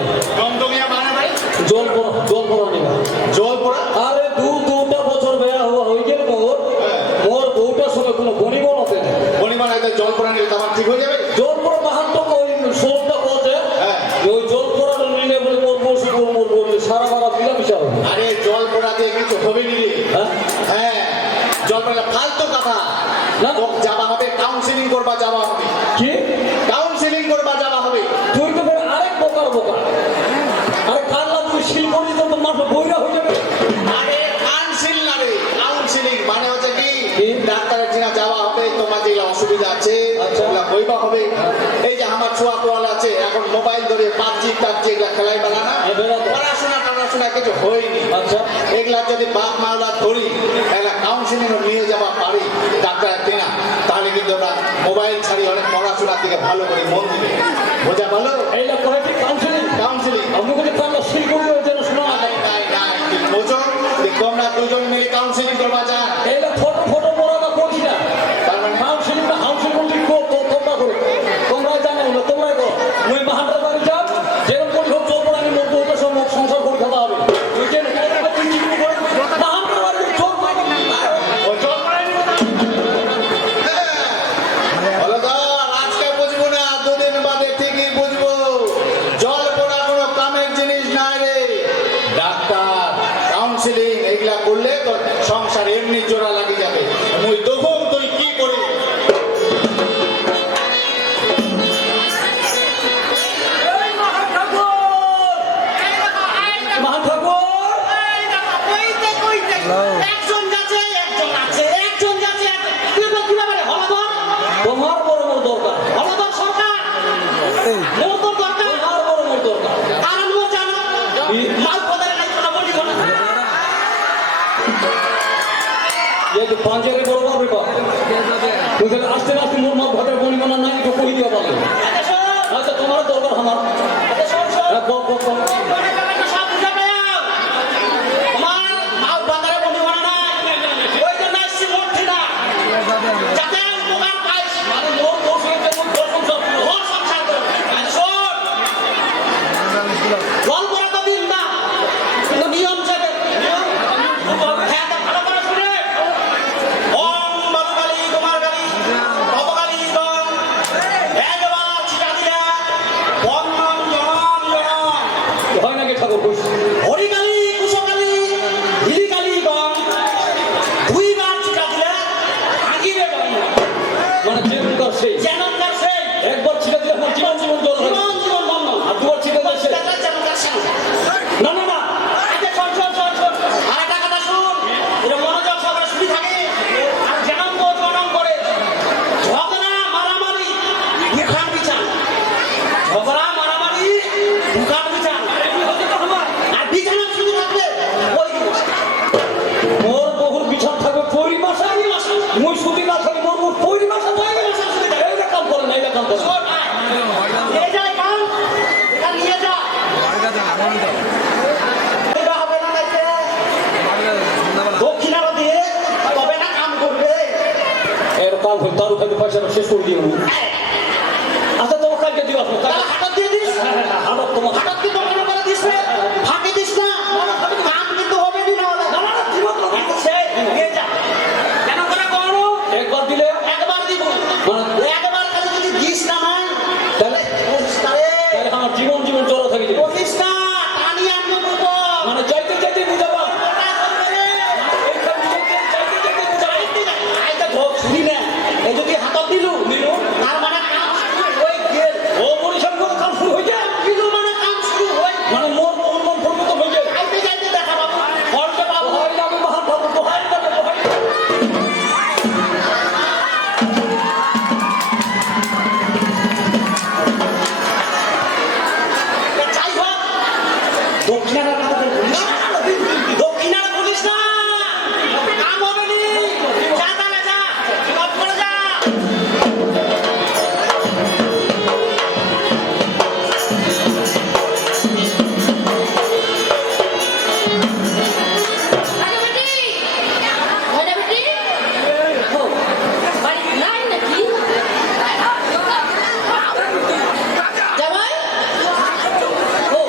মানে দমদমিয়া মানে ভাই জল পড়া নেবা জল পড়া আরে দুটা বছর বেয়া হওয়া হয়ে গেল মোর বউটার সঙ্গে কোনো গণিবন হতে নেই গণিমান একদম জল পড়া নিলে তোমার ঠিক হয়ে যাবে জল পড়া মাহাত্ম ওই সোলটা কথা ওই জল পড়াটা নিলে বলে মোর বউ সারা বারা মিলামিশা হবে আরে জল পড়া দিয়ে কিছু হবে নিলে হ্যাঁ জল পড়া ফালতু কথা না যাওয়া হবে কাউন্সিলিং করবা যাওয়া হবে কি কাউন্সিলিং করবা যাওয়া হবে তুই তো বলে আরেক বোকা আরে কারলা তুই শিলবড়ি তো মাথা বইরা হয়ে যাবে আরে কাউন্সিলিং মানে হচ্ছে কি ডাক্তারের চিনা যাওয়া হবে তোমার যেগুলো অসুবিধা আছে ওগুলা বইবা হবে এই যে আমার ছোঁয়া কোয়াল আছে এখন মোবাইল ধরে পাবজি এগুলা খেলাই বেলা না পড়াশোনা কিছু হয়নি আচ্ছা এগুলা যদি বাপ মাওলা ধরি এগুলা কাউন্সিলিং নিয়ে যাওয়া পারি ডাক্তারের চিনা তাহলে কিন্তু ওরা মোবাইল ছাড়ি অনেক পড়াশোনার দিকে ভালো করে মন দিবে বোঝা ভালো এইটা কয় কি কাউন্সিলিং আমি বলি কারলা শিলবড়ি যেন শোনা নাই বোঝো যে তোমরা দুজন মিলে কাউন্সিলিং করবা যা এইটা ফটো পড়াটা করছি না তার মানে কাউন্সিলিংটা ঠিক তোমরা করো তোমরা জানো না তোমরা করো ওই মাহাটা বাড়ি যাও যেরকম করি হোক জল পড়া আমি মধ্যে হতে সব সংসার করে খেলা হবে ওই যে মাহাটা বাড়ি জল আজকে বুঝবো না দুদিন বাদে ঠিকই বুঝবো জল পড়া কোনো কামের জিনিস নাই রে ডাক্তার কাউন্সিলিং এগুলা করলে তোর সংসার এমনি জোড়া লাগি যাবে মুই দেখো তুই কি করি তোমার বড় দরকার পাঞ্জাবে বড় ব্যাপার আস্তে আস্তে মোর মা ঘটের পরিমাণ নাই একটু কই দিয়া পাবে আচ্ছা তোমার দরকার আমার একবার ছিল দিলে আমার জীবন আর দুবার ছিল না না না মোর বহুর বিছান থাকবে পরি মাসা মুই সুতি না থাকি মোর পরি মাসা এইটা কাম করে না এইটা কাম করে দক্ষিণারা দিয়ে তবে না কাম করবে এর কাম হই তার খাইতে পয়সা শেষ করে দিও আচ্ছা তোমার কালকে দিও হাটাত দিয়ে দিস হাটত তোমার হাটাত কি তোমার করে দিস ফাঁকি দিস না কাম কিন্তু হবে দিন একবার দিলে একবার দিব একবার খালি যদি দিস না হয় তাহলে আমার জীবন চলা থাকি বলিস না টানি আনবো বলবো মানে যাইতে বুঝাবা ছুরি না এই যদি হাতত দিলু তার মানে কাম ওই গেল ও পরিশ্রম করে কাম শুরু হয়ে যায় দিলু মানে কাম শুরু হয় মানে মোর পরিবর্তন হয়ে যায় যাইতে দেখা পাবো ফলটা পাবো হয় যাবে মহান ঠাকুর তো হয় যাবে তো হয় যাই হোক দক্ষিণারা বলিস না কাম হবে নি যা তাহলে যা সব করে যা ও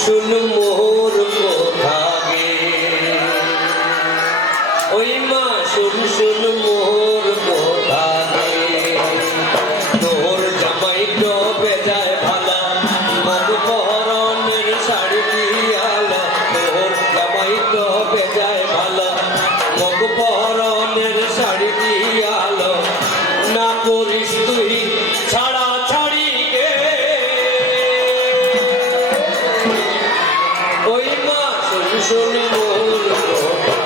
শুন মোর কথা গে ওই মা শুন মোর কথা গে তোর জামাই তো বেজায় ভালা মগ পহরনের শাড়ি দিয়ালা তোর জামাই তো বেজায় ভালা মগ পহরনের শাড়ি দিয়ালো না করিস তুই ছাড়া ছাড়ি গে ওই মা শুন মোর কথা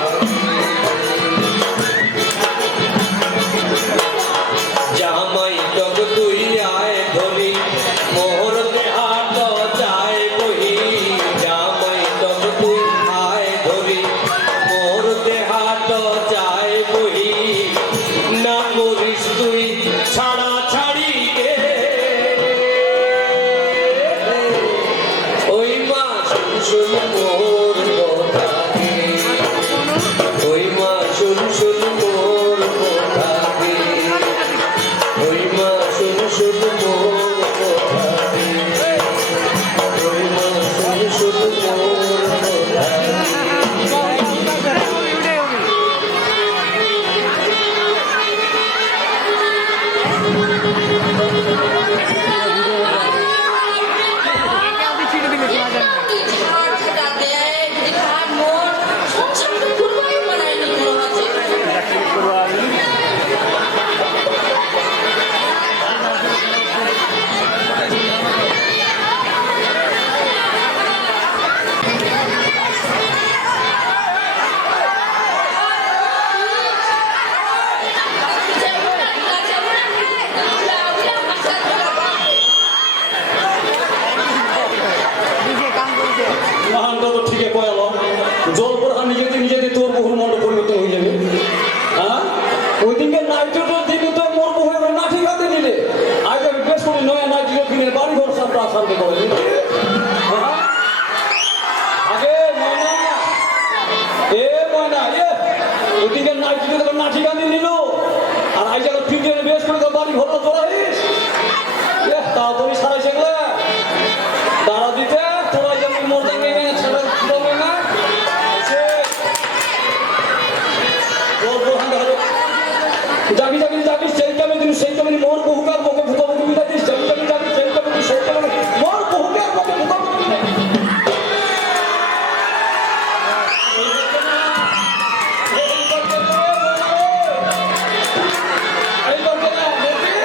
জামাই তক তুই আয় ধরি মোহর দেহাত যায় বহি জামাই তক তুই আয় ধরি মোহর দেহাত যায় বহি না করিস তুই ছাড়া ছাড়ি গে ওই মা শুন মোর কথা গে ওই মা শুন মোর কথা গে ওই মা শুন মোর কথা গে ওই মা শুন মোর কথা গে মহানটা তো ঠিকই কয়াল জল পড়া নিজেতে নিজেতে তোর বহুর মন্ড পরিবর্তন হয়ে যাবে হ্যাঁ ওই দিনকে নাইট্রোজেন দিকে তো মোর বহু না ঠিক আছে নিলে আজ আমি বেশ করে নয়া নাইট্রোজেন কিনে বাড়ি ঘর সামটা শান্তি করে হ্যাঁ? আগে ময়না ময়না ওই দিনকে নাইট্রোজেন না ঠিক আছে নিল আর আজ আর ফিরে বেশ করে তো বাড়ি ঘর চড়াইস তা তুমি সারাই সেগুলো দাঁড়া দিতে তোরা যেমন মোর দেখে ছেড়ে দেবে না জাগি জাগি জাগি সেই কামে দিন সেই কামে মোর বহুকার বকে ভুকা ভুকি বিদায় দিস জাগি জাগি জাগি সেই কামে দিন সেই কামে মোর বহুকার বকে ভুকা ভুকি বিদায় এই লোকে না দেখি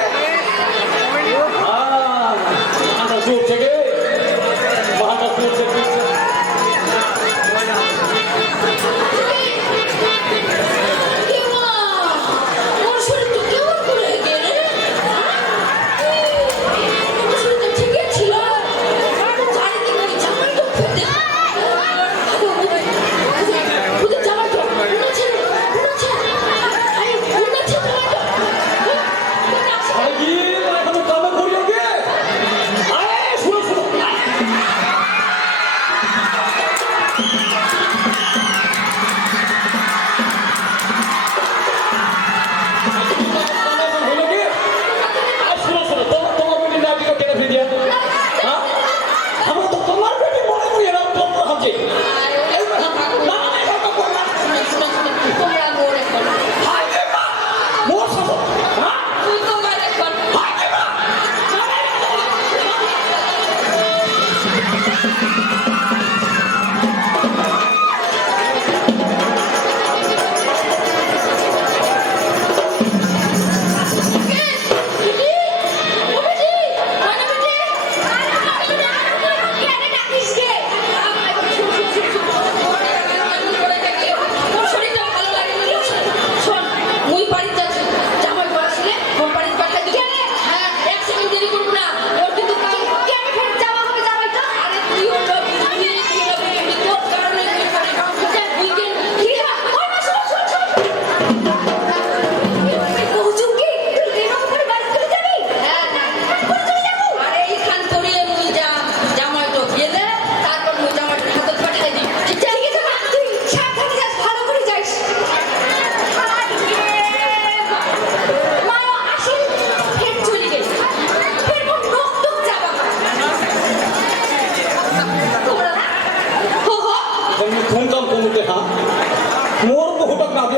আমি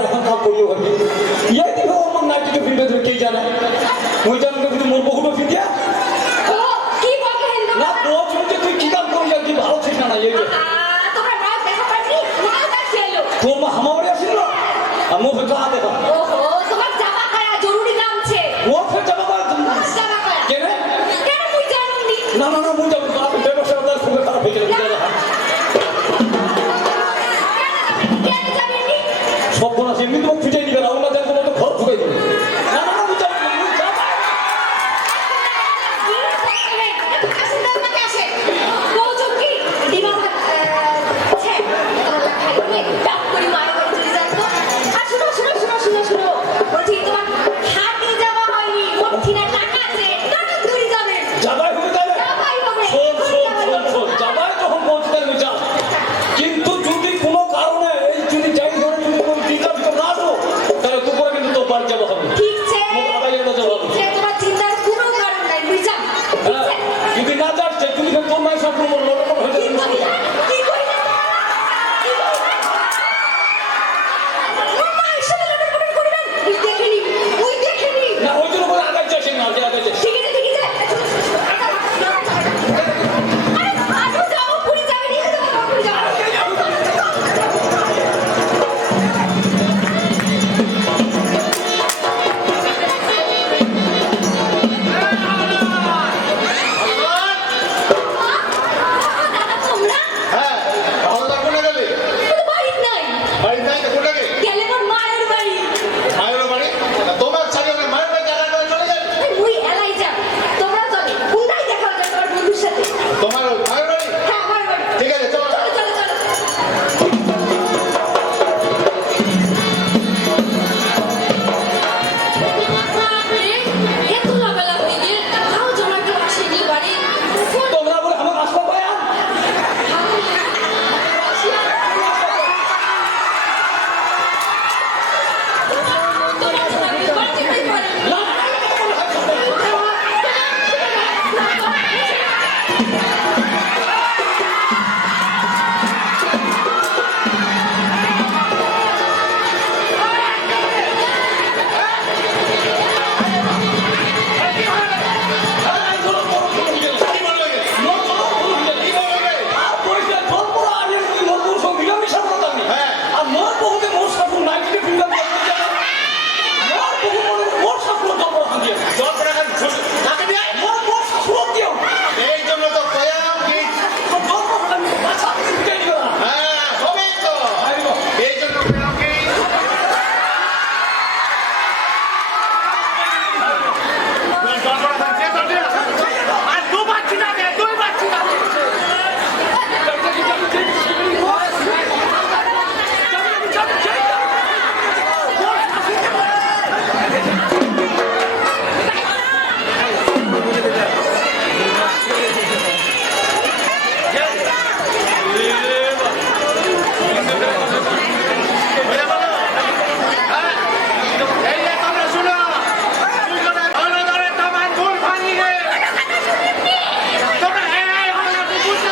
এখন কাম করিও ভাবি ইয়াই দিকে আমার নাইটিকে ফিল্ডে ধরে কে জানে ওই জানকে কিন্তু মোর বহুটো ফিল্ডিয়া ও কি বকে হেলদো না তো শুনতে তুই কি কাম করি আর কি ভালো ঠিক না এই তোমরা রাত দেখা পাইনি নাও দেখছিলো তোর মা হামারে আসিল আর মুখ দেখা দেখা ওহো তোমার জামা কায়া জরুরি কাম ছে ও ফের যাবা তোমার জামা কায়া কেনে কেন তুই জানুনি না না না মুই যাবো না ব্যবসা ওদের খুব খারাপ হয়ে গেল কেন জানেননি সব বোনা এমনি তো ফিটে দিবে না ওনা দেন কোনো তো ঘর ঢুকাই দিবে না না না মুই যাবো না মুই যাবো আসে দাও না আসে বউজন কি দিবা ছে তোমরা খাইবে ডাক করি মায়ের বাড়ি চলে যান তো আর শুনো বলছি তোমার হাতে যাওয়া হয়নি মঠিনা টাকা আছে টাকা ধরে যাবে যাবাই হবে তাহলে যাবাই হবে শোন যাবাই যখন পৌঁছতে আমি যা কিন্তু যদি কোনো কারণে এই যদি যাই ধরে যদি কোনো চিন্তা ভিতর না আসো তাহলে দুপুরে কিন্তু তোর বাড়ি যাবো হবে ঠিক আছে মুখ আদায় এটা যাবো হবে সে তোমার চিন্তার কোনো কারণ নাই বুঝছো ঠিক আছে যদি না যাচ্ছে তুমি তোর নাই সব কোনো লটকন হয়ে কি যাবে করি কি করি না কি করি মামা এসে লটপট করবেন ওই দেখেনি না ওই জন্য করে আদায় চাইছে না আদায় চাইছে ঠিক আছে আরে আরো যাও পুরি যাবে নিয়ে যাও পুরি যাও দাদা তোমরা হ্যাঁ হলদার কোনে গেলে তো বাড়ি নাই বাড়ি নাই তো কোনে গেলে গেলে মোর মায়ের বাড়ি মায়ের বাড়ি তোমার ছাড়িয়ে না মায়ের বাড়ি জায়গা করে চলে যাবে মুই এলাই যা তোমরা চলে কোনটাই দেখা যায় তোমার বন্ধুর সাথে তোমার মায়ের বাড়ি হ্যাঁ আমার বাড়ি ঠিক আছে চলো চলো চলো চলো এত লাগালা হয়ে গিয়ে তাও জমাকে আসেনি বাড়ি তোমরা বলে আমার আসবা পায়া তোমার জমাকে বাড়ি যেতেই পারি কি বলবে কি বলবে আর পয়সা তোর বড় আগে তুই মোর বউ সঙ্গে মিলামিশা করতে আমি হ্যাঁ। আর মোর বহুতে মোর সাথে নাইটিকে ফিল্ডে করতে যাবে মোর বহু মোর সাথে তোর বড় হাঙ্গিয়ে জল করে এখন তাকে দিয়ে মোর সাথে দিও এই জন্য তো কয়াম কি তোর বড় আমি বাসা থেকে দিতে দিও না হ্যাঁ হবে তো আইবো এই জন্য কয়াম কি জল করে থাকছে তো দিয়ে আর দু বাচ্চি না দে দুই বাচ্চি না এই যে তোমরা শুনো দুজনে ভালো ধরে তোমার ভুল ভাঙিয়ে তোমরা এই হলো বুঝতে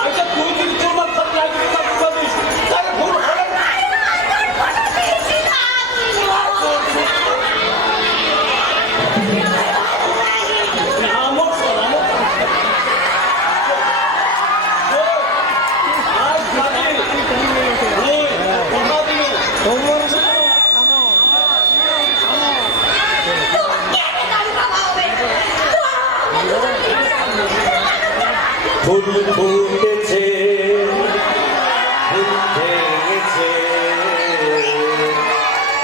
আচ্ছা তুই যদি তোর মার সাথে নাইটিকে কাজ করিস তাহলে ভুল হবে না আমার আমার আজ খালি ওই কথা দিল ফুল ফুটেছে ফুল ভেঙেছে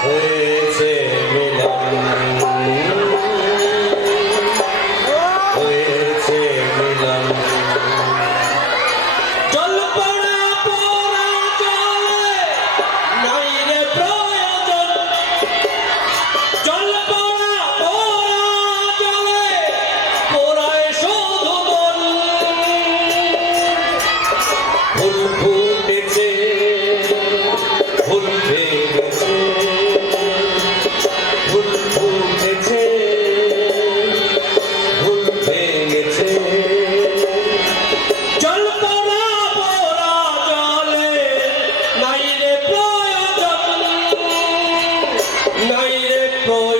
হয়েছে মিলন হয়েছে মিলন জল পড়া পড়া জলে নাই রে প্রয়োজন জল পড়া পড়া জলে পড়ায় শুধু প্রয়োজন